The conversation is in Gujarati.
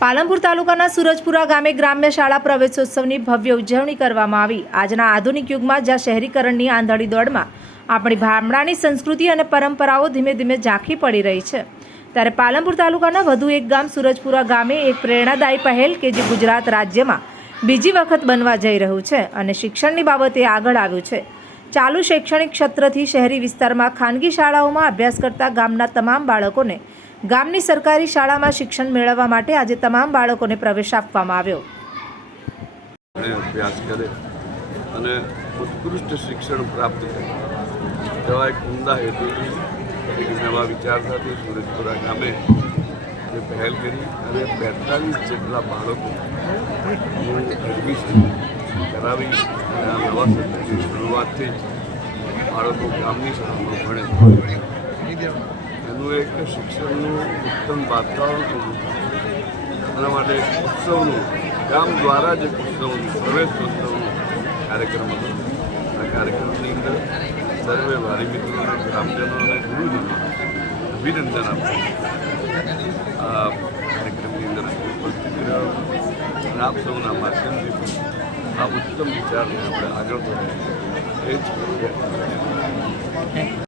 પાલનપુર તાલુકાના સુરજપુરા ગામે ગ્રામ્ય શાળા પ્રવેશોત્સવની ભવ્ય ઉજવણી કરવામાં આવી। આજના આધુનિક યુગમાં જ્યાં શહેરીકરણની આંધળી દોડમાં આપણી ગામડાની સંસ્કૃતિ અને પરંપરાઓ ધીમે ધીમે ઝાંખી પડી રહી છે, ત્યારે પાલનપુર તાલુકાના વધુ એક ગામ સુરજપુરા ગામે એક પ્રેરણાદાયી પહેલ કે જે ગુજરાત રાજ્યમાં બીજી વખત બનવા જઈ રહ્યું છે અને શિક્ષણની બાબતે આગળ આવ્યું છે। ચાલુ શૈક્ષણિક ક્ષેત્રથી શહેરી વિસ્તારમાં ખાનગી શાળાઓમાં અભ્યાસ કરતા ગામના તમામ બાળકોને ગામની સરકારી શાળામાં શિક્ષણ મેળવવા માટે આજે તમામ બાળકોને પ્રવેશ આપવામાં આવ્યો। અભ્યાસ કરે અને ઉત્કૃષ્ટ શિક્ષણ પ્રાપ્ત કરે તેવા એક ઉમદા હેતુથી એક નવા વિચાર સાથે સુરજપુરા ગામે જે પહેલ કરી અને 42 જેટલા બાળકોનું એડમિશન કરાવી અને આ નવા સત્રની શરૂઆતથી બાળકો ગામની શાળામાં ભણે એનું એક શિક્ષણનું ઉત્તમ વાતાવરણ ઊભું થયું। એના માટે ઉત્સવનું ગામ દ્વારા જ ઉત્સવનું પ્રવેશોત્સવનું કાર્યક્રમ હતો। આ કાર્યક્રમની અંદર સર્વે વાલી મિત્રોને, ગ્રામજનો અને ગુરુજનો અભિનંદન આપ્યું। આ કાર્યક્રમની અંદર ઉપસ્થિત રહ્યો અને આપ સૌના માધ્યમથી આ ઉત્તમ વિચારને આપણે આગળ વધારીએ એ જ